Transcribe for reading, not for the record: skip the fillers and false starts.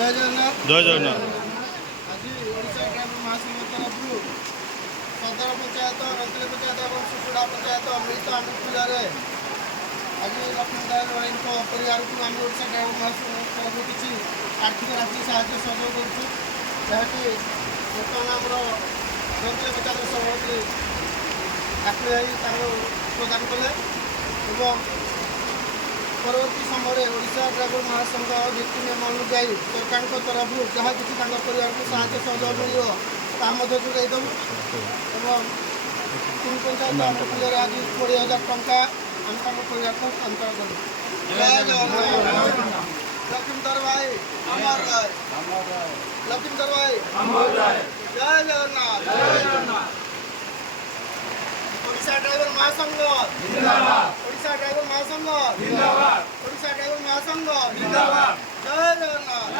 ଜୟ ଜଗନ୍ନାଥ। ଜୟ ଜଗନ୍ନାଥ। ଆଜି ଓଡ଼ିଶା ଡ୍ରାଇଭର ମହାସଂଘ ତରଫରୁ ସଦର ପଞ୍ଚାୟତ, ରଞ୍ଜଲି ପଞ୍ଚାୟତ ଏବଂ ସୁସୁଡ଼ା ପଞ୍ଚାୟତ ମିଳିତ ଆନୁକୂଲ୍ୟରେ ଆଜି ଲକ୍ଷ୍ମୀ ନାରାୟଣ ଭାଇଙ୍କ ପରିବାରକୁ ଆମେ ଓଡ଼ିଶା ଡ୍ରାଇଭର ମହାସଂଘ ତରଫରୁ କିଛି ଆର୍ଥିକ ରାଶି ସାହାଯ୍ୟ ସହଯୋଗ କରୁଛୁ, ଯାହାକି ବର୍ତ୍ତମାନ ଆମର ରଞ୍ଜଲି ପଞ୍ଚାୟତ ସଭାପତି ଡାକ୍ତର ଭାଇ ତାଙ୍କୁ ପ୍ରଦାନ କଲେ ଏବଂ ପରବର୍ତ୍ତୀ ସମୟରେ ଓଡ଼ିଶା ଡ୍ରାଇଭର ମହାସଂଘ ନୀତିନିୟମ ଅନୁଯାୟୀ ସରକାରଙ୍କ ତରଫରୁ ଯାହା କିଛି ତାଙ୍କ ପରିବାରକୁ ସାହାଯ୍ୟ ସହଯୋଗ ମିଳିବ ତାହା ମଧ୍ୟ ଯୋଗାଇ ଦେବୁ ଏବଂ ତିନି ପଞ୍ଚାୟତ ଆନୁକୂଲ୍ୟରେ ଆଜି 20,000 ଟଙ୍କା ଆମେ ତାଙ୍କ ପରିବାରକୁ ହସ୍ତାନ୍ତର କରୁ। ଜୟ ଜଗନ୍ନାଥ। ଲକ୍ଷ୍ମୀଧର ଭାଇ ଅମର ରହେ। ଲକ୍ଷ୍ମୀଧର ଭାଇ ଜୟ ଜଗନ୍ନାଥ। ଓଡ଼ିଶା ଡ୍ରାଇଭର ମହାସଂଘ ଜିନ୍ଦାବାଦ। ଓଡ଼ିଶା ଡ୍ରାଇଭର ମହାସଂଘ ଜିନ୍ଦାବାଦ। ଓଡ଼ିଶା ଡ୍ରାଇଭର ମହାସଂଘ ଜିନ୍ଦାବାଦ। ଜୟ ଜଗନ୍ନାଥ।